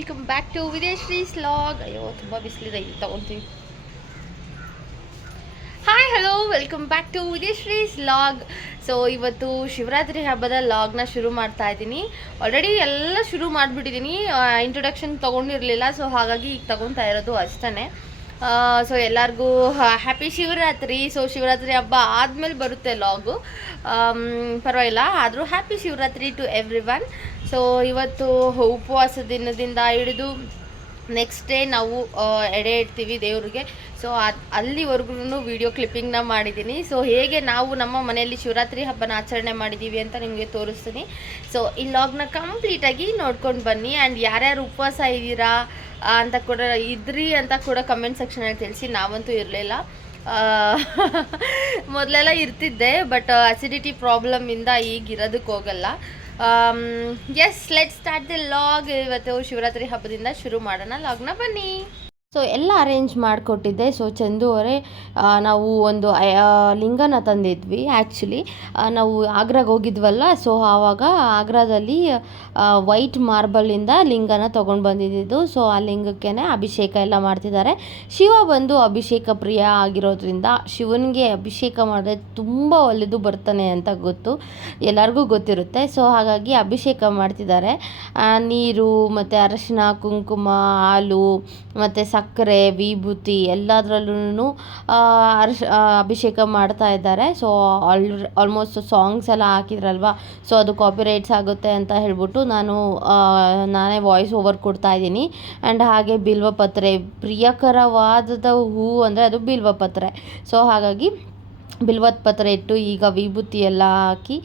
Welcome back to Videshree's log. ಅಯ್ಯೋ ತುಂಬ ಬಿಸಿಲಿದೆ, ಇಲ್ಲಿ ತಗೊಳ್ತೀವಿ. Hi hello, welcome back to Videshree's log. So ಇವತ್ತು ಶಿವರಾತ್ರಿ ಹಬ್ಬದ ಲಾಗ್ನ ಶುರು ಮಾಡ್ತಾ ಇದ್ದೀನಿ. ಆಲ್ರೆಡಿ ಎಲ್ಲ ಶುರು ಮಾಡಿಬಿಟ್ಟಿದ್ದೀನಿ, ಇಂಟ್ರೊಡಕ್ಷನ್ ತೊಗೊಂಡಿರಲಿಲ್ಲ, ಸೊ ಹಾಗಾಗಿ ಈಗ ತೊಗೊತಾ ಇರೋದು ಅಷ್ಟೇ. ಸೊ ಎಲ್ಲರಿಗೂ ಹ್ಯಾಪಿ ಶಿವರಾತ್ರಿ. ಸೊ ಶಿವರಾತ್ರಿ ಹಬ್ಬ ಆದಮೇಲೆ ಬರುತ್ತೆ ಲಾಗು, ಪರವಾಗಿಲ್ಲ, ಆದರೂ happy Shivaratri to everyone. So ಇವತ್ತು ಉಪವಾಸ ದಿನದಿಂದ ಹಿಡಿದು ನೆಕ್ಸ್ಟ್ ಡೇ ನಾವು ಎಡೆ ಇಡ್ತೀವಿ ದೇವ್ರಿಗೆ. ಸೊ ಅಲ್ಲಿವರೆಗೂ ವಿಡಿಯೋ ಕ್ಲಿಪ್ಪಿಂಗ್ನ ಮಾಡಿದ್ದೀನಿ. ಸೊ ಹೇಗೆ ನಾವು ನಮ್ಮ ಮನೆಯಲ್ಲಿ ಶಿವರಾತ್ರಿ ಹಬ್ಬನ ಆಚರಣೆ ಮಾಡಿದ್ದೀವಿ ಅಂತ ನಿಮಗೆ ತೋರಿಸ್ತೀನಿ. ಸೊ ಈ ಲಾಗ್ನ ಕಂಪ್ಲೀಟಾಗಿ ನೋಡ್ಕೊಂಡು ಬನ್ನಿ. ಆ್ಯಂಡ್ ಯಾರ್ಯಾರು ಉಪವಾಸ ಇದ್ದೀರಾ ಅಂತ ಕೂಡ ಅಂತ ಕೂಡ ಕಮೆಂಟ್ ಸೆಕ್ಷನಲ್ಲಿ ತಿಳಿಸಿ. ನಾವಂತೂ ಇರಲಿಲ್ಲ, ಮೊದಲೆಲ್ಲ ಇರ್ತಿದ್ದೆ, ಬಟ್ ಅಸಿಡಿಟಿ ಪ್ರಾಬ್ಲಮಿಂದ ಈಗ ಇರೋದಕ್ಕೆ ಹೋಗಲ್ಲ. Yes, let start the vlog. ಇವತ್ತು ಶಿವರಾತ್ರಿ ಹಬ್ಬದಿಂದ ಶುರು ಮಾಡೋಣ ಲಾಗ್ನ, ಬನ್ನಿ. ಸೊ ಎಲ್ಲ ಅರೇಂಜ್ ಮಾಡಿಕೊಟ್ಟಿದ್ದೆ. ಸೊ ಚಂದು ಅವರೇ, ನಾವು ಒಂದು ಲಿಂಗನ ತಂದಿದ್ವಿ. ಆ್ಯಕ್ಚುಲಿ ನಾವು ಆಗ್ರಾಗೆ ಹೋಗಿದ್ವಲ್ಲ, ಸೊ ಆವಾಗ ಆಗ್ರಾದಲ್ಲಿ ವೈಟ್ ಮಾರ್ಬಲಿಂದ ಲಿಂಗನ ತೊಗೊಂಡು ಬಂದಿದ್ದು. ಸೊ ಆ ಲಿಂಗಕ್ಕೆ ಅಭಿಷೇಕ ಎಲ್ಲ ಮಾಡ್ತಿದ್ದಾರೆ. ಶಿವ ಬಂದು ಅಭಿಷೇಕ ಪ್ರಿಯ ಆಗಿರೋದ್ರಿಂದ ಶಿವನಿಗೆ ಅಭಿಷೇಕ ಮಾಡಿದ್ರೆ ತುಂಬ ಒಳ್ಳೆಯದು ಬರ್ತಾನೆ ಅಂತ ಗೊತ್ತು, ಎಲ್ಲರಿಗೂ ಗೊತ್ತಿರುತ್ತೆ. ಸೊ ಹಾಗಾಗಿ ಅಭಿಷೇಕ ಮಾಡ್ತಿದ್ದಾರೆ. ನೀರು ಮತ್ತು ಅರಶಿನ, ಕುಂಕುಮ, ಹಾಲು ಮತ್ತು ಸಕ್ಕರೆ, ವಿಭೂತಿ ಎಲ್ಲದರಲ್ಲೂ ಅಭಿಷೇಕ ಮಾಡ್ತಾ ಇದ್ದಾರೆ. ಸೊ ಆಲ್ಮೋಸ್ಟ್ ಸಾಂಗ್ಸ್ ಎಲ್ಲ ಹಾಕಿದ್ರಲ್ವ, ಸೊ ಅದು ಕಾಪಿರೈಟ್ಸ್ ಆಗುತ್ತೆ ಅಂತ ಹೇಳ್ಬಿಟ್ಟು ನಾನೇ ವಾಯ್ಸ್ ಓವರ್ ಕೊಡ್ತಾ ಇದ್ದೀನಿ. ಆ್ಯಂಡ್ ಹಾಗೆ ಬಿಲ್ವಪತ್ರೆ, ಪ್ರಿಯಕರವಾದ ಹೂವು ಅಂದರೆ ಅದು ಬಿಲ್ವಪತ್ರೆ. ಸೊ ಹಾಗಾಗಿ ಬಿಲ್ವದ ಪತ್ರ ಇಟ್ಟು ಈಗ ವಿಭೂತಿ ಎಲ್ಲ ಹಾಕಿ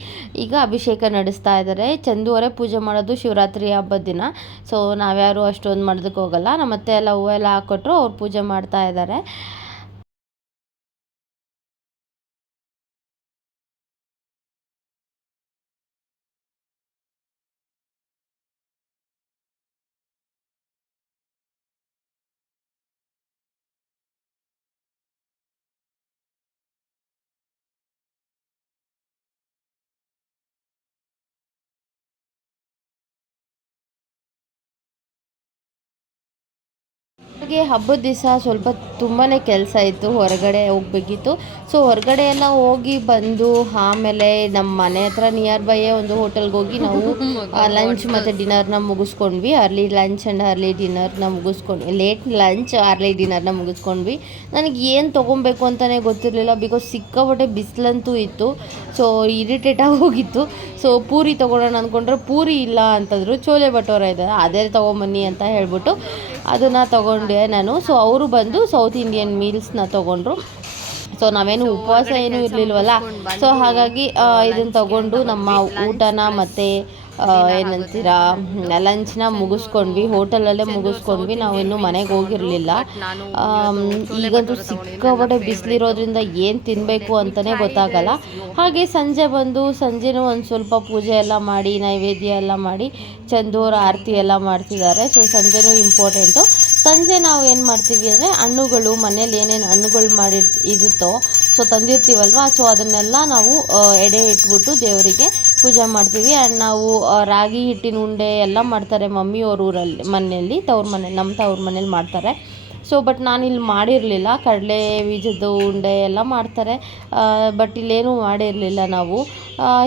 ಈಗ ಅಭಿಷೇಕ ನಡೆಸ್ತಾ ಇದ್ದಾರೆ. ಚಂದುವರೇ ಪೂಜೆ ಮಾಡೋದು ಶಿವರಾತ್ರಿ ಹಬ್ಬದ ದಿನ. ಸೊ ನಾವ್ಯಾರು ಅಷ್ಟೊಂದು ಮಾಡೋದಕ್ಕೆ ಹೋಗಲ್ಲ. ನಮ್ಮ ಅತ್ತೆ ಎಲ್ಲ ಹೂವೆಲ್ಲ ಹಾಕ್ಕೊಟ್ರು, ಅವ್ರು ಪೂಜೆ ಮಾಡ್ತಾ ಇದ್ದಾರೆ. ಹಾಗೆ ಹಬ್ಬದ ದಿವಸ ಸ್ವಲ್ಪ ತುಂಬಾ ಕೆಲಸ ಇತ್ತು, ಹೊರಗಡೆ ಹೋಗಬೇಕಿತ್ತು. ಸೊ ಹೊರಗಡೆ ಎಲ್ಲ ಹೋಗಿ ಬಂದು ಆಮೇಲೆ ನಮ್ಮ ಮನೆ ಹತ್ರ ನಿಯರ್ ಬೈಯೇ ಒಂದು ಹೋಟೆಲ್ಗೆ ಹೋಗಿ ನಾವು ಲಂಚ್ ಮತ್ತು ಡಿನ್ನರ್ನ ಮುಗಿಸ್ಕೊಂಡ್ವಿ. ಅರ್ಲಿ ಲಂಚ್ ಆ್ಯಂಡ್ ಅರ್ಲಿ ಡಿನ್ನರ್ನ ಮುಗಿಸ್ಕೊಂಡ್ವಿ. ಲೇಟ್ ಲಂಚ್ ಅರ್ಲಿ ಡಿನ್ನರ್ನ ಮುಗಿಸ್ಕೊಂಡ್ವಿ. ನನಗೆ ಏನು ತೊಗೊಬೇಕು ಅಂತಲೇ ಗೊತ್ತಿರಲಿಲ್ಲ, ಬಿಕಾಸ್ ಸಿಕ್ಕಾಪಟ್ಟೆ ಬಿಸಿಲಂತೂ ಇತ್ತು. ಸೊ ಇರಿಟೇಟಾಗಿ ಹೋಗಿತ್ತು. ಸೊ ಪೂರಿ ತೊಗೊಳೋಣ ಅಂದ್ಕೊಂಡ್ರೆ ಪೂರಿ ಇಲ್ಲ ಅಂತಂದರು. ಚೋಲೆ ಭಟೂರೆ ಇದೆ, ಅದೇ ತೊಗೊಂಬನ್ನಿ ಅಂತ ಹೇಳ್ಬಿಟ್ಟು ಅದನ್ನು ತೊಗೊಂಡೆ ನಾನು. ಸೊ ಅವರು ಬಂದು ಸೌತ್ ಇಂಡಿಯನ್ ಮೀಲ್ಸ್ನ ತೊಗೊಂಡ್ರು. ಸೊ ನಾವೇನು ಉಪವಾಸ ಏನೂ ಇರಲಿಲ್ವಲ್ಲ, ಸೊ ಹಾಗಾಗಿ ಇದನ್ನು ತೊಗೊಂಡು ನಮ್ಮ ಊಟನ ಮತ್ತು ಏನಂತೀರ ಲಂಚ್ನ ಮುಗಿಸ್ಕೊಂಡ್ವಿ. ಹೋಟೆಲಲ್ಲೇ ಮುಗಿಸ್ಕೊಂಡ್ವಿ, ನಾವು ಇನ್ನೂ ಮನೆಗೆ ಹೋಗಿರಲಿಲ್ಲ. ಈಗಂತೂ ಸಿಕ್ಕಾಪಟ್ಟೆ ಬಿಸಿಲಿರೋದ್ರಿಂದ ಏನು ತಿನ್ನಬೇಕು ಅಂತಲೇ ಗೊತ್ತಾಗಲ್ಲ. ಹಾಗೆ ಸಂಜೆನೂ ಒಂದು ಸ್ವಲ್ಪ ಪೂಜೆ ಎಲ್ಲ ಮಾಡಿ ನೈವೇದ್ಯ ಎಲ್ಲ ಮಾಡಿ ಚಂದೂರು ಆರತಿ ಎಲ್ಲ ಮಾಡ್ತಿದ್ದಾರೆ. ಸೊ ಸಂಜೆನೂ ಇಂಪಾರ್ಟೆಂಟು. ಸಂಜೆ ನಾವು ಏನು ಮಾಡ್ತೀವಿ ಅಂದರೆ ಹಣ್ಣುಗಳು, ಮನೇಲಿ ಏನೇನು ಹಣ್ಣುಗಳು ಇರುತ್ತೋ ಸೊ ತಂದಿರ್ತೀವಲ್ವ, ಸೊ ಅದನ್ನೆಲ್ಲ ನಾವು ಎಡೆ ಇಟ್ಬಿಟ್ಟು ದೇವರಿಗೆ ಪೂಜೆ ಮಾಡ್ತೀವಿ. ಆ್ಯಂಡ್ ನಾವು ರಾಗಿ ಹಿಟ್ಟಿನ ಉಂಡೆ ಎಲ್ಲ ಮಾಡ್ತಾರೆ ಮಮ್ಮಿಯವ್ರ ಮನೆಯಲ್ಲಿ, ನಮ್ಮ ತವ್ರ ಮನೇಲಿ ಮಾಡ್ತಾರೆ. ಸೊ ಬಟ್ ನಾನಿಲ್ಲಿ ಮಾಡಿರಲಿಲ್ಲ. ಕಡಲೆ ಬೀಜದ ಉಂಡೆ ಎಲ್ಲ ಮಾಡ್ತಾರೆ, ಬಟ್ ಇಲ್ಲೇನೂ ಮಾಡಿರಲಿಲ್ಲ ನಾವು.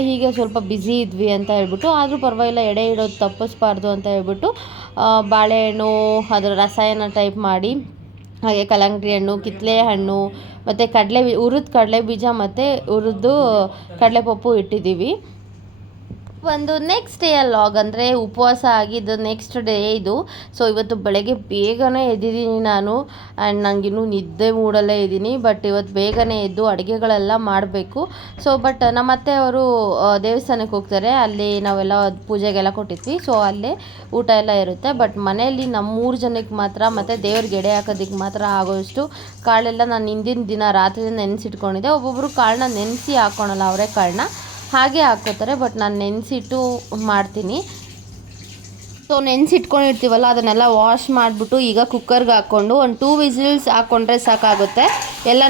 ಹೀಗೆ ಸ್ವಲ್ಪ ಬ್ಯುಸಿ ಇದ್ವಿ ಅಂತ ಹೇಳ್ಬಿಟ್ಟು, ಆದರೂ ಪರವಾಗಿಲ್ಲ, ಎಡೆ ಇಡೋದು ತಪ್ಪಿಸ್ಬಾರ್ದು ಅಂತ ಹೇಳ್ಬಿಟ್ಟು ಬಾಳೆಹಣ್ಣು ಅದರ ರಸಾಯನ ಟೈಪ್ ಮಾಡಿ, ಹಾಗೆ ಕಲ್ಲಂಗಡಿ ಹಣ್ಣು, ಕಿತ್ತಳೆ ಹಣ್ಣು ಮತ್ತು ಹುರಿದ ಕಡಲೆ ಬೀಜ ಮತ್ತು ಹುರಿದು ಕಡಲೆಪಪ್ಪು ಇಟ್ಟಿದ್ದೀವಿ. ಒಂದು ನೆಕ್ಸ್ಟ್ ಡೇ ಲಾಗ್ ಅಂದರೆ ಉಪವಾಸ ಆಗಿದ್ದು ನೆಕ್ಸ್ಟ್ ಡೇ ಇದು. ಸೊ ಇವತ್ತು ಬೆಳಗ್ಗೆ ಬೇಗನೆ ಎದ್ದಿದ್ದೀನಿ ನಾನು, ಆ್ಯಂಡ್ ನನಗಿನ್ನೂ ನಿದ್ದೆ ಮೂಡಲ್ಲೇ ಇದ್ದೀನಿ. ಬಟ್ ಇವತ್ತು ಬೇಗನೆ ಎದ್ದು ಅಡುಗೆಗಳೆಲ್ಲ ಮಾಡಬೇಕು. ಸೊ ಬಟ್ ನಮ್ಮ ಅತ್ತೆಯವರು ದೇವಸ್ಥಾನಕ್ಕೆ ಹೋಗ್ತಾರೆ, ಅಲ್ಲಿ ನಾವೆಲ್ಲ ಪೂಜೆಗೆಲ್ಲ ಕೊಟ್ಟಿದ್ವಿ. ಸೊ ಅಲ್ಲೇ ಊಟ ಎಲ್ಲ ಇರುತ್ತೆ. ಬಟ್ ಮನೆಯಲ್ಲಿ ನಮ್ಮ 3 ಜನಕ್ಕೆ ಮಾತ್ರ ಮತ್ತು ದೇವ್ರಿಗೆ ಎಡೆ ಹಾಕೋದಕ್ಕೆ ಮಾತ್ರ ಆಗೋಷ್ಟು ಕಾಳೆಲ್ಲ ನಾನು ಹಿಂದಿನ ದಿನ ರಾತ್ರಿ ನೆನೆಸಿಟ್ಕೊಂಡಿದ್ದೆ. ಒಬ್ಬೊಬ್ಬರು ಕಾಳನ್ನ ನೆನೆಸಿ ಹಾಕ್ಕೊಳಲ್ಲ, ಅವರೇ ಕಾಳನ್ನ ಹಾಗೆ ಹಾಕ್ಕೋತಾರೆ, ಬಟ್ ನಾನು ನೆನೆಸಿಟ್ಟು ಮಾಡ್ತೀನಿ. ಸೊ ನೆನೆಸಿಟ್ಕೊಂಡಿರ್ತೀವಲ್ಲ ಅದನ್ನೆಲ್ಲ ವಾಶ್ ಮಾಡಿಬಿಟ್ಟು ಈಗ ಕುಕ್ಕರ್ಗೆ ಹಾಕ್ಕೊಂಡು ಒಂದು 2 ವಿಸಿಲ್ಸ್ ಹಾಕ್ಕೊಂಡ್ರೆ ಸಾಕಾಗುತ್ತೆ. ಎಲ್ಲ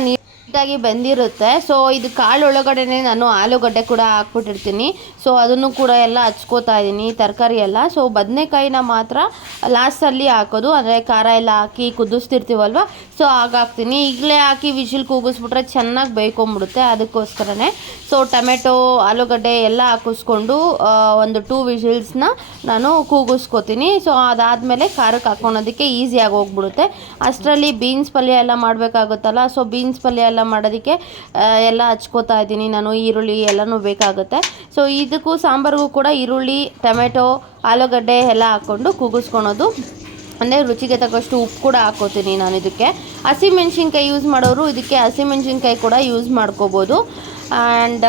ನೀಟಾಗಿ ಬೆಂದಿರುತ್ತೆ. ಸೊ ಇದು ಕಾಳು ಒಳಗಡೆನೆ ನಾನು ಆಲೂಗಡ್ಡೆ ಕೂಡ ಹಾಕ್ಬಿಟ್ಟಿರ್ತೀನಿ. ಸೊ ಅದನ್ನು ಕೂಡ ಎಲ್ಲ ಹಚ್ಕೋತಾ ಇದ್ದೀನಿ ತರಕಾರಿ ಎಲ್ಲ. ಸೊ ಬದನೆಕಾಯಿನ ಮಾತ್ರ ಲಾಸ್ಟಲ್ಲಿ ಹಾಕೋದು, ಅಂದರೆ ಖಾರ ಎಲ್ಲ ಹಾಕಿ ಕುದಿಸ್ತಿರ್ತೀವಲ್ವ, ಸೊ ಹಾಕ್ತೀನಿ. ಈಗಲೇ ಹಾಕಿ ವಿಷಿಲ್ ಕೂಗಿಸ್ಬಿಟ್ರೆ ಚೆನ್ನಾಗಿ ಬೇಯ್ಕೊಂಬಿಡುತ್ತೆ, ಅದಕ್ಕೋಸ್ಕರನೇ. ಸೊ ಟೊಮೆಟೊ ಆಲೂಗಡ್ಡೆ ಎಲ್ಲ ಹಾಕಿಸ್ಕೊಂಡು ಒಂದು 2 ವಿಷಿಲ್ಸ್ನ ನಾನು ಕೂಗಿಸ್ಕೊತೀನಿ. ಸೊ ಅದಾದಮೇಲೆ ಖಾರಕ್ಕೆ ಹಾಕ್ಕೊಳೋದಕ್ಕೆ ಈಸಿಯಾಗಿ ಹೋಗ್ಬಿಡುತ್ತೆ. ಅಷ್ಟರಲ್ಲಿ ಬೀನ್ಸ್ ಪಲ್ಯ ಎಲ್ಲ ಮಾಡಬೇಕಾಗುತ್ತಲ್ಲ, ಸೊ ಬೀನ್ಸ್ ಪಲ್ಯ ಎಲ್ಲ ಮಾಡೋದಕ್ಕೆ ಎಲ್ಲ ಹಚ್ಕೋತಾ ಇದ್ದೀನಿ ನಾನು. ಈರುಳ್ಳಿ ಎಲ್ಲನೂ ಬೇಕಾಗುತ್ತೆ. ಸೊ ಇದಕ್ಕೂ ಸಾಂಬಾರಿಗೂ ಕೂಡ ಈರುಳ್ಳಿ, ಟೊಮೆಟೊ, ಆಲೂಗಡ್ಡೆ ಎಲ್ಲ ಹಾಕ್ಕೊಂಡು ಕೂಗಿಸ್ಕೊಳೋದು. ಅಂದರೆ ರುಚಿಗೆ ತಕ್ಕಷ್ಟು ಉಪ್ಪು ಕೂಡ ಹಾಕ್ಕೋತೀನಿ ನಾನು ಇದಕ್ಕೆ. ಹಸಿಮೆಣ್ಸಿನ್ಕಾಯಿ ಯೂಸ್ ಮಾಡೋರು ಇದಕ್ಕೆ ಹಸಿಮೆಣ್ಸಿನ್ಕಾಯಿ ಕೂಡ ಯೂಸ್ ಮಾಡ್ಕೋಬೋದು. ಆ್ಯಂಡ್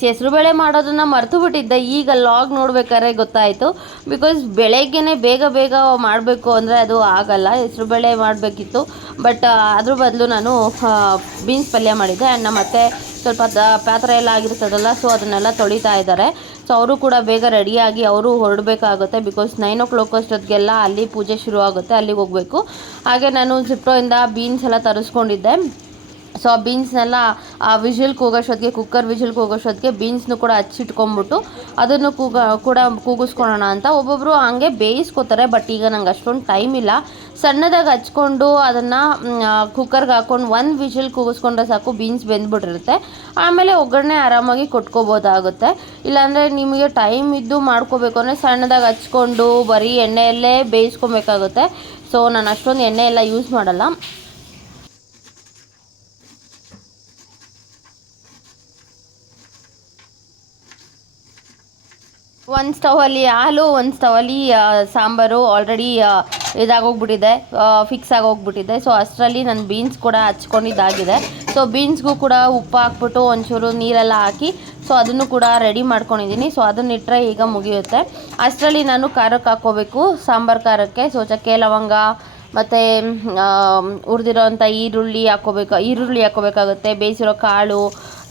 ಹೆಸ್ರುಬೇಳೆ ಮಾಡೋದನ್ನು ಮರೆತು ಬಿಟ್ಟಿದ್ದೆ, ಈಗ ಲಾಗ್ ನೋಡ್ಬೇಕಾದ್ರೆ ಗೊತ್ತಾಯಿತು. ಬಿಕಾಸ್ ಬೆಳಗ್ಗೆನೇ ಬೇಗ ಬೇಗ ಮಾಡಬೇಕು ಅಂದರೆ ಅದು ಆಗಲ್ಲ, ಹೆಸ್ರುಬೇಳೆ ಮಾಡಬೇಕಿತ್ತು. ಬಟ್ ಅದ್ರ ಬದಲು ನಾನು ಬೀನ್ಸ್ ಪಲ್ಯ ಮಾಡಿದ್ದೆ. ಆ್ಯಂಡ್ ನಮ್ಮ ಅತ್ತೆ ಸ್ವಲ್ಪ ಪಾತ್ರೆ ಎಲ್ಲ ಆಗಿರ್ತದಲ್ಲ, ಸೊ ಅದನ್ನೆಲ್ಲ ತೊಳಿತಾ ಇದ್ದಾರೆ. ಸೊ ಅವರು ಕೂಡ ಬೇಗ ರೆಡಿಯಾಗಿ ಅವರು ಹೊರಡಬೇಕಾಗುತ್ತೆ. ಬಿಕಾಸ್ 9 o'clock ಅಷ್ಟೊತ್ತಿಗೆಲ್ಲ ಅಲ್ಲಿ ಪೂಜೆ ಶುರು ಆಗುತ್ತೆ, ಅಲ್ಲಿಗೆ ಹೋಗಬೇಕು. ಹಾಗೆ ನಾನು ಜಿಪ್ಟೋಯಿಂದ ಬೀನ್ಸ್ ಎಲ್ಲ ತರಿಸ್ಕೊಂಡಿದ್ದೆ. ಸೊ ಆ ಬೀನ್ಸ್ನೆಲ್ಲ ಆ ವಿಷಿಲ್ ಕೂಗೋಷ್ಟೊತ್ತಿಗೆ, ಕುಕ್ಕರ್ ವಿಷಿಲ್ ಕೂಗೋಷ್ಟೊತ್ತಿಗೆ ಬೀನ್ಸ್ನು ಕೂಡ ಹಚ್ಚಿಟ್ಕೊಂಬಿಟ್ಟು ಅದನ್ನು ಕೂಗಿಸ್ಕೊಳ್ಳೋಣ ಅಂತ. ಒಬ್ಬೊಬ್ಬರು ಹಂಗೆ ಬೇಯಿಸ್ಕೊತಾರೆ, ಬಟ್ ಈಗ ನಂಗೆ ಅಷ್ಟೊಂದು ಟೈಮ್ ಇಲ್ಲ. ಸಣ್ಣದಾಗಿ ಹಚ್ಕೊಂಡು ಅದನ್ನು ಕುಕ್ಕರ್ಗೆ ಹಾಕ್ಕೊಂಡು 1 ವಿಷಿಲ್ ಕೂಗಿಸ್ಕೊಂಡ್ರೆ ಸಾಕು, ಬೀನ್ಸ್ ಬೆಂದ್ಬಿಟ್ಟಿರುತ್ತೆ. ಆಮೇಲೆ ಒಗ್ಗರಣೆ ಆರಾಮಾಗಿ ಕೊಟ್ಕೋಬೋದಾಗುತ್ತೆ. ಇಲ್ಲಾಂದರೆ ನಿಮಗೆ ಟೈಮ್ ಇದ್ದು ಮಾಡ್ಕೋಬೇಕು ಅಂದರೆ ಸಣ್ಣದಾಗಿ ಹಚ್ಕೊಂಡು ಬರೀ ಎಣ್ಣೆಯಲ್ಲೇ ಬೇಯಿಸ್ಕೊಬೇಕಾಗುತ್ತೆ. ಸೊ ನಾನು ಅಷ್ಟೊಂದು ಎಣ್ಣೆ ಎಲ್ಲ ಯೂಸ್ ಮಾಡಲ್ಲ. ಒಂದು ಸ್ಟವಲ್ಲಿ ಹಾಲು, ಒಂದು ಸ್ಟವಲ್ಲಿ ಸಾಂಬಾರು ಆಲ್ರೆಡಿ ಇದಾಗೋಗ್ಬಿಟ್ಟಿದೆ, ಫಿಕ್ಸ್ ಆಗೋಗ್ಬಿಟ್ಟಿದೆ. ಸೊ ಅಷ್ಟರಲ್ಲಿ ನಾನು ಬೀನ್ಸ್ ಕೂಡ ಹಚ್ಕೊಂಡಿದ್ದಾಗಿದೆ. ಸೊ ಬೀನ್ಸ್ಗೂ ಕೂಡ ಉಪ್ಪು ಹಾಕ್ಬಿಟ್ಟು ಒಂಚೂರು ನೀರೆಲ್ಲ ಹಾಕಿ ಸೊ ಅದನ್ನು ಕೂಡ ರೆಡಿ ಮಾಡ್ಕೊಂಡಿದ್ದೀನಿ. ಸೊ ಅದನ್ನಿಟ್ಟರೆ ಈಗ ಮುಗಿಯುತ್ತೆ. ಅಷ್ಟರಲ್ಲಿ ನಾನು ಖಾರಕ್ಕೆ ಹಾಕ್ಕೋಬೇಕು, ಸಾಂಬಾರು ಖಾರಕ್ಕೆ. ಸೊ ಚಕ್ಕೆ ಲವಂಗ ಮತ್ತು ಹುರಿದಿರೋಂಥ ಈರುಳ್ಳಿ ಹಾಕ್ಕೋಬೇಕಾಗುತ್ತೆ. ಬೇಯಿಸಿರೋ ಕಾಳು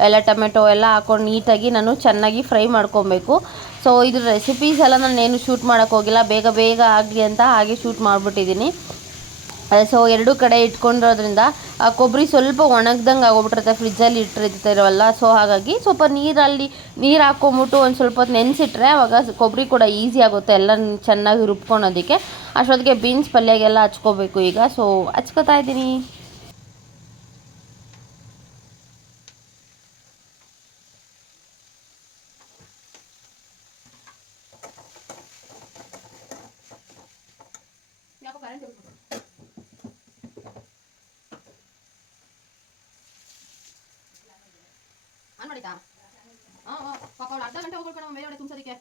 ಎಲ್ಲ, ಟೊಮೆಟೊ ಎಲ್ಲ ಹಾಕ್ಕೊಂಡು ನೀಟಾಗಿ ನಾನು ಚೆನ್ನಾಗಿ ಫ್ರೈ ಮಾಡ್ಕೊಬೇಕು. ಸೊ ಇದ್ರ ರೆಸಿಪೀಸ್ ಎಲ್ಲ ನಾನೇನು ಶೂಟ್ ಮಾಡೋಕ್ಕೆ ಹೋಗಿಲ್ಲ, ಬೇಗ ಬೇಗ ಆಗಲಿ ಅಂತ ಹಾಗೆ ಶೂಟ್ ಮಾಡಿಬಿಟ್ಟಿದ್ದೀನಿ. ಸೊ ಎರಡೂ ಕಡೆ ಇಟ್ಕೊಂಡಿರೋದ್ರಿಂದ ಕೊಬ್ಬರಿ ಸ್ವಲ್ಪ ಒಣಗ್ದಂಗೆ ಆಗೋಗ್ಬಿಟ್ಟಿರುತ್ತೆ ಫ್ರಿಜ್ಜಲ್ಲಿ ಇಟ್ಟಿರ್ತೀರವಲ್ಲ. ಸೊ ಹಾಗಾಗಿ ಸ್ವಲ್ಪ ನೀರು ಹಾಕ್ಕೊಂಬಿಟ್ಟು ಒಂದು ಸ್ವಲ್ಪ ಹೊತ್ತು ನೆನೆಸಿಟ್ರೆ ಆವಾಗ ಕೊಬ್ಬರಿ ಕೂಡ ಈಸಿ ಆಗುತ್ತೆ ಎಲ್ಲ ಚೆನ್ನಾಗಿ ರುಬ್ಕೊಳೋದಕ್ಕೆ. ಅಷ್ಟೊತ್ತಿಗೆ ಬೀನ್ಸ್ ಪಲ್ಯಗೆಲ್ಲ ಹಚ್ಕೋಬೇಕು ಈಗ. ಸೊ ಹಚ್ಕೋತಾ ಇದ್ದೀನಿ. ಪಾಪ ಅವಳು ಅರ್ಧ ಗಂಟೆ ಹೋಗ್ಬೇಕು ನಮ್ಮ ಮೇಲ್ಗಡೆ ತುಂಬಿಸೋದಕ್ಕೆ.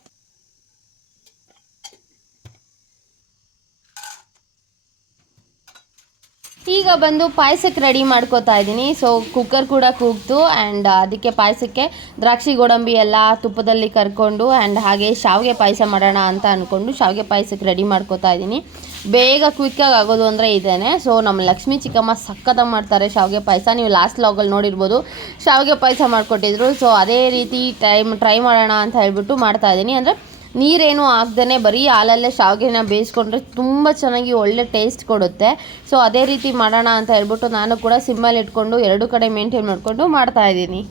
ಈಗ ಬಂದು ಪಾಯಸಕ್ಕೆ ರೆಡಿ ಮಾಡ್ಕೋತಾ ಇದ್ದೀನಿ. ಸೊ ಕುಕ್ಕರ್ ಕೂಡ ಕೂಗ್ತು. ಆ್ಯಂಡ್ ಅದಕ್ಕೆ ಪಾಯಸಕ್ಕೆ ದ್ರಾಕ್ಷಿ ಗೋಡಂಬಿ ಎಲ್ಲ ತುಪ್ಪದಲ್ಲಿ ಕರ್ಕೊಂಡು ಆ್ಯಂಡ್ ಹಾಗೆ ಶಾವಿಗೆ ಪಾಯಸ ಮಾಡೋಣ ಅಂತ ಅಂದ್ಕೊಂಡು ಶಾವಿಗೆ ಪಾಯಸಕ್ಕೆ ರೆಡಿ ಮಾಡ್ಕೋತಾ ಇದ್ದೀನಿ. ಬೇಗ ಕ್ವಿಕ್ಕಾಗಿ ಆಗೋದು ಅಂದರೆ ಇದೇನೆ. ಸೊ ನಮ್ಮ ಲಕ್ಷ್ಮೀ ಚಿಕ್ಕಮ್ಮ ಸಕ್ಕತ್ತಾಗಿ ಮಾಡ್ತಾರೆ ಶಾವಿಗೆ ಪಾಯಸ. ನೀವು ಲಾಸ್ಟ್ ಲಾಗಲ್ಲಿ ನೋಡಿರ್ಬೋದು, ಶಾವಿಗೆ ಪಾಯಸ ಮಾಡಿಕೊಟ್ಟಿದ್ರು. ಸೊ ಅದೇ ರೀತಿ ಟ್ರೈ ಮಾಡೋಣ ಅಂತ ಹೇಳ್ಬಿಟ್ಟು ಮಾಡ್ತಾಯಿದ್ದೀನಿ. ಅಂದರೆ ನೀರೇನು ಹಾಕ್ದೇ ಬರೀ ಹಾಲಲ್ಲೇ ಶಾವಿಗೆನ ಬೇಯಿಸ್ಕೊಂಡ್ರೆ ತುಂಬ ಚೆನ್ನಾಗಿ ಒಳ್ಳೆ ಟೇಸ್ಟ್ ಕೊಡುತ್ತೆ. ಸೊ ಅದೇ ರೀತಿ ಮಾಡೋಣ ಅಂತ ಹೇಳ್ಬಿಟ್ಟು ನಾನು ಕೂಡ ಸಿಮ್ಮಲ್ಲಿ ಇಟ್ಕೊಂಡು ಎರಡು ಕಡೆ ಮೇಂಟೈನ್ ಮಾಡಿಕೊಂಡು ಮಾಡ್ತಾಯಿದ್ದೀನಿ.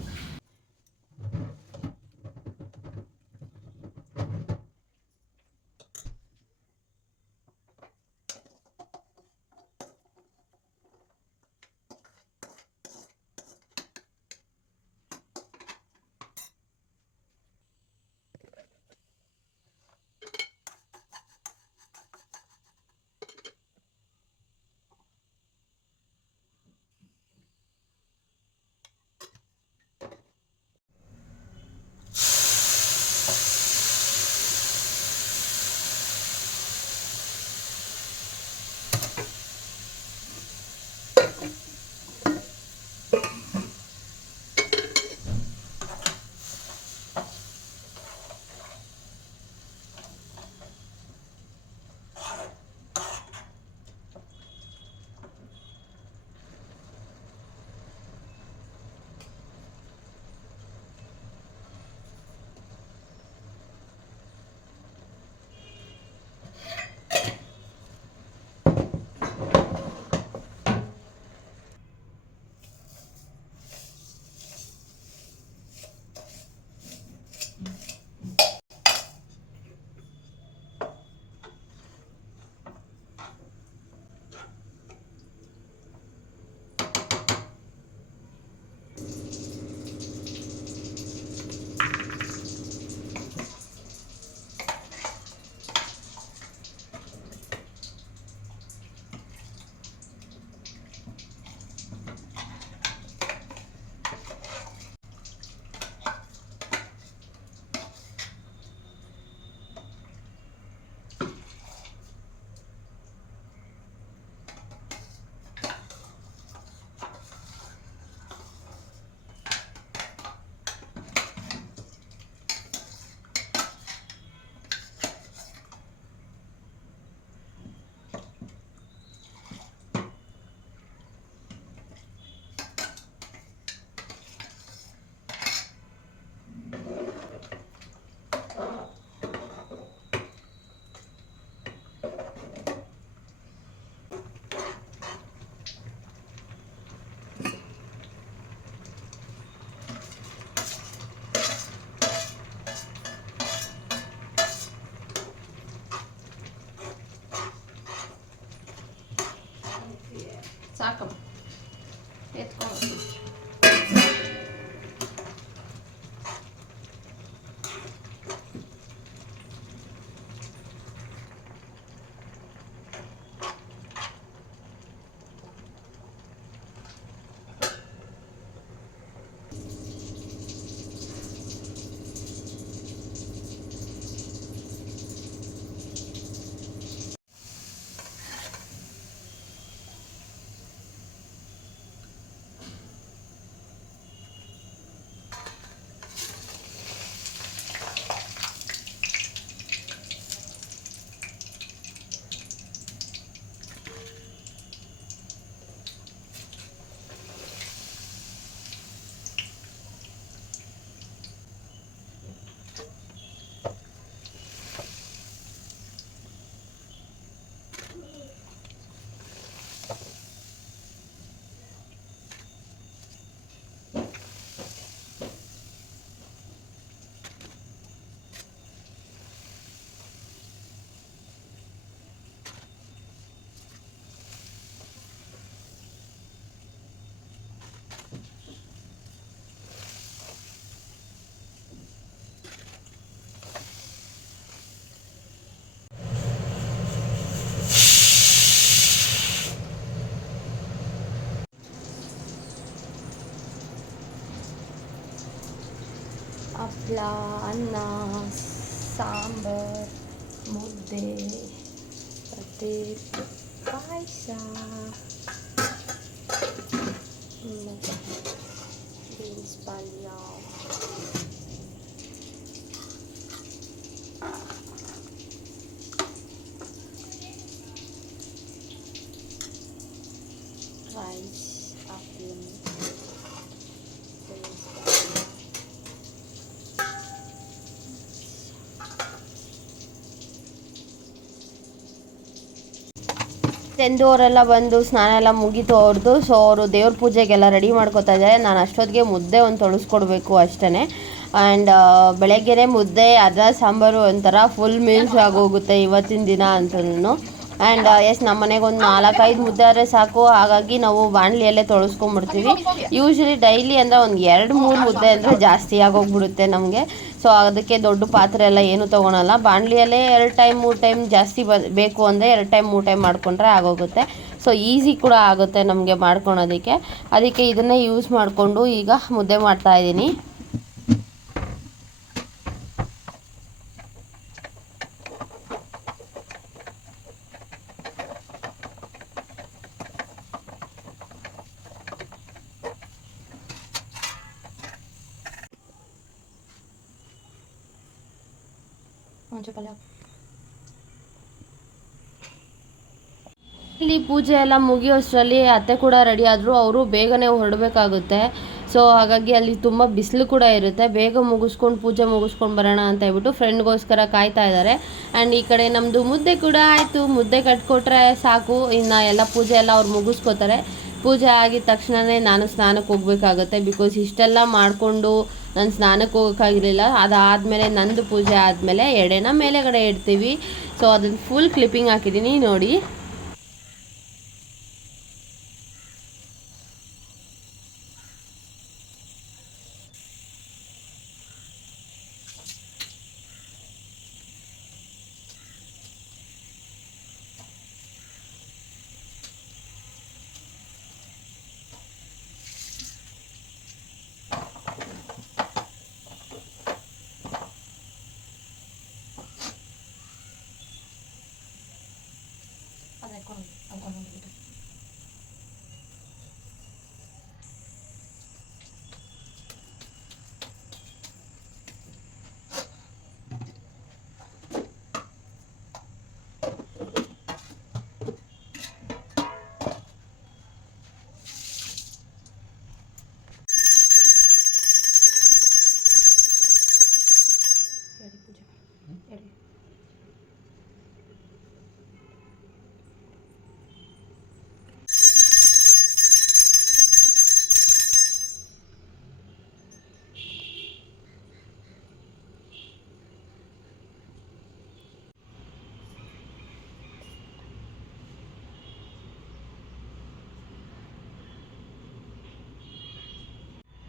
ಸಾಕಮ್ಮ ಎತ್ಕೊಂಡು. ಹಪ್ಪಳ, ಅನ್ನ, ಸಾಂಬಾರು, ಮುದ್ದೆ ಮತ್ತು ಪಾಯಸ ಮತ್ತು ಬೀನ್ಸ್ ಪಲ್ಯ, ರೈಸ್, ಹಪ್ಪಳ, ತೆಂದವರೆಲ್ಲ ಬಂದು ಸ್ನಾನ ಎಲ್ಲ ಮುಗೀತು ಅವ್ರದ್ದು. ಸೊ ಅವರು ದೇವ್ರ ಪೂಜೆಗೆಲ್ಲ ರೆಡಿ ಮಾಡ್ಕೋತಾ ಇದ್ದಾರೆ. ನಾನು ಅಷ್ಟೊತ್ತಿಗೆ ಮುದ್ದೆ ಒಂದು ತೊಳಸ್ಕೊಡ್ಬೇಕು ಅಷ್ಟೇ. ಆ್ಯಂಡ್ ಬೆಳಗ್ಗೆನೇ ಮುದ್ದೆ ಅನ್ನ ಸಾಂಬಾರು ಒಂಥರ ಫುಲ್ ಮೀಲ್ಸ್ ಆಗೋಗುತ್ತೆ ಇವತ್ತಿನ ದಿನ ಅಂತಲೂ. ಆ್ಯಂಡ್ ಎಸ್ ನಮ್ಮ ಮನೆಗೆ ಒಂದು 4-5 ಮುದ್ದೆ ಆದರೆ ಸಾಕು. ಹಾಗಾಗಿ ನಾವು ಬಾಣಲಿಯಲ್ಲೇ ತೊಳಸ್ಕೊಂಡ್ಬಿಡ್ತೀವಿ. ಯೂಶ್ವಲಿ ಡೈಲಿ ಅಂದರೆ ಒಂದು 2-3 ಮುದ್ದೆ ಅಂದರೆ ಜಾಸ್ತಿ ಆಗೋಗ್ಬಿಡುತ್ತೆ ನಮಗೆ. ಸೊ ಅದಕ್ಕೆ ದೊಡ್ಡ ಪಾತ್ರೆ ಎಲ್ಲ ಏನು ತೊಗೊಳಲ್ಲ. ಬಾಣಲಿಯಲ್ಲೇ 2 ಟೈಮ್ 3 ಟೈಮ್ ಜಾಸ್ತಿ ಬೇಕು ಅಂದರೆ 2 ಟೈಮ್ 3 ಟೈಮ್ ಮಾಡಿಕೊಂಡ್ರೆ ಆಗೋಗುತ್ತೆ. ಸೊ ಈಸಿ ಕೂಡ ಆಗುತ್ತೆ ನಮಗೆ ಮಾಡ್ಕೊಳೋದಕ್ಕೆ. ಅದಕ್ಕೆ ಇದನ್ನೇ ಯೂಸ್ ಮಾಡಿಕೊಂಡು ಈಗ ಮುದ್ದೆ ಮಾಡ್ತಾಯಿದ್ದೀನಿ. ಇಲ್ಲಿ ಪೂಜೆ ಎಲ್ಲ ಮುಗಿಯೋಷ್ಟರಲ್ಲಿ ಅತ್ತೆ ಕೂಡ ರೆಡಿ ಆದರು. ಅವರು ಬೇಗನೆ ಹೊರಡಬೇಕಾಗುತ್ತೆ. ಸೊ ಹಾಗಾಗಿ ಅಲ್ಲಿ ತುಂಬ ಬಿಸಿಲು ಕೂಡ ಇರುತ್ತೆ. ಬೇಗ ಮುಗಿಸ್ಕೊಂಡು ಪೂಜೆ ಮುಗಿಸ್ಕೊಂಡು ಬರೋಣ ಅಂತ ಹೇಳ್ಬಿಟ್ಟು ಫ್ರೆಂಡ್ಗೋಸ್ಕರ ಕಾಯ್ತಾ ಇದ್ದಾರೆ. ಆ್ಯಂಡ್ ಈ ಕಡೆ ನಮ್ಮದು ಮುದ್ದೆ ಕೂಡ ಆಯಿತು. ಮುದ್ದೆ ಕಟ್ಕೊಟ್ರೆ ಸಾಕು, ಇನ್ನು ಎಲ್ಲ ಪೂಜೆ ಎಲ್ಲ ಅವ್ರು ಮುಗಿಸ್ಕೋತಾರೆ. ಪೂಜೆ ಆಗಿದ ತಕ್ಷಣವೇ ನಾನು ಸ್ನಾನಕ್ಕೆ ಹೋಗಬೇಕಾಗುತ್ತೆ. ಬಿಕಾಸ್ ಇಷ್ಟೆಲ್ಲ ಮಾಡಿಕೊಂಡು ನಾನು ಸ್ನಾನಕ್ಕೆ ಹೋಗೋಕ್ಕಾಗಿರಲಿಲ್ಲ. ಅದಾದಮೇಲೆ ನಂದು ಪೂಜೆ ಆದಮೇಲೆ ಎಡೆನ ಮೇಲೆಗಡೆ ಇಡ್ತೀವಿ. ಸೊ ಅದನ್ನು ಫುಲ್ ಕ್ಲಿಪ್ಪಿಂಗ್ ಹಾಕಿದ್ದೀನಿ ನೋಡಿ.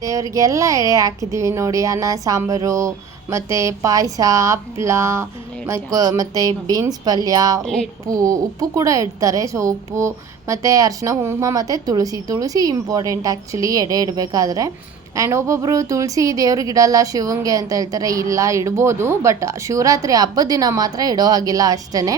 ದೇವ್ರಿಗೆಲ್ಲ ಎಡೆ ಹಾಕಿದ್ದೀವಿ ನೋಡಿ. ಅನ್ನ ಸಾಂಬಾರು ಮತ್ತು ಪಾಯಸ, ಹಪ್ಳ ಮತ್ತು ಬೀನ್ಸ್ ಪಲ್ಯ, ಉಪ್ಪು ಕೂಡ ಇಡ್ತಾರೆ. ಸೊ ಉಪ್ಪು ಮತ್ತು ಅರಿಶಿನ ಕುಂಕುಮ ಮತ್ತು ತುಳಸಿ ಇಂಪಾರ್ಟೆಂಟ್ ಆ್ಯಕ್ಚುಲಿ ಎಡೆ ಇಡಬೇಕಾದ್ರೆ. ಆ್ಯಂಡ್ ಒಬ್ಬೊಬ್ಬರು ತುಳಸಿ ದೇವ್ರಿಗೆ ಇಡಲ್ಲ ಶಿವಂಗೆ ಅಂತ ಹೇಳ್ತಾರೆ. ಇಲ್ಲ, ಇಡ್ಬೋದು, ಬಟ್ ಶಿವರಾತ್ರಿ ಹಬ್ಬದ ದಿನ ಮಾತ್ರ ಇಡೋ ಹಾಗಿಲ್ಲ ಅಷ್ಟೇ.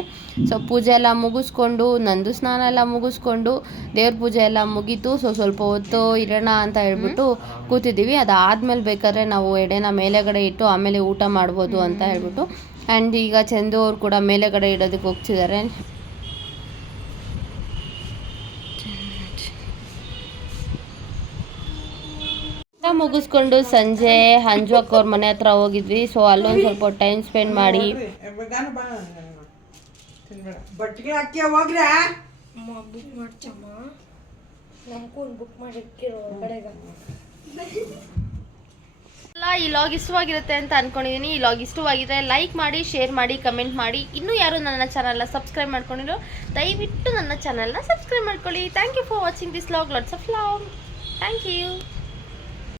ಸೊ ಪೂಜೆ ಎಲ್ಲ ಮುಗಿಸ್ಕೊಂಡು, ನಂದು ಸ್ನಾನ ಎಲ್ಲ ಮುಗಿಸ್ಕೊಂಡು, ದೇವ್ರ ಪೂಜೆ ಎಲ್ಲ ಮುಗೀತು. ಸೊ ಸ್ವಲ್ಪ ಹೊತ್ತು ಇರೋಣ ಅಂತ ಹೇಳ್ಬಿಟ್ಟು ಕೂತಿದ್ದೀವಿ. ಅದಾದಮೇಲೆ ಬೇಕಾದ್ರೆ ನಾವು ಎಡೆನ ಮೇಲೆಗಡೆ ಇಟ್ಟು ಆಮೇಲೆ ಊಟ ಮಾಡ್ಬೋದು ಅಂತ ಹೇಳ್ಬಿಟ್ಟು. ಆ್ಯಂಡ್ ಈಗ ಚಂದು ಅವ್ರು ಕೂಡ ಮೇಲೆಗಡೆ ಇಡೋದಕ್ಕೆ ಹೋಗ್ತಿದ್ದಾರೆ. ಮುಗಿಸ್ಕೊಂಡು ಸಂಜೆ ಅಂಜು ಅಕ್ಕ ಅವ್ರ ಮನೆ ಹತ್ರ ಹೋಗಿದ್ವಿ. ಸೊ ಅಲ್ಲೊಂದು ಸ್ವಲ್ಪ ಟೈಮ್ ಸ್ಪೆಂಡ್ ಮಾಡಿ ಈ ಲಾಗ್ ಇಷ್ಟವಾಗಿರುತ್ತೆ ಅಂತ ಅನ್ಕೊಂಡಿದ್ದೀನಿ. ಈ ಲಾಗ್ ಇಷ್ಟವಾಗಿದ್ರೆ ಲೈಕ್ ಮಾಡಿ, ಶೇರ್ ಮಾಡಿ, ಕಮೆಂಟ್ ಮಾಡಿ. ಇನ್ನೂ ಯಾರು ನನ್ನ ಚಾನಲ್ನ ಸಬ್ಸ್ಕ್ರೈಬ್ ಮಾಡ್ಕೊಂಡಿರೋ ದಯವಿಟ್ಟು ನನ್ನ ಚಾನಲ್ನ ಸಬ್ಸ್ಕ್ರೈಬ್ ಮಾಡ್ಕೊಳ್ಳಿ. Thank you for watching this vlog. Lots of love. Thank you.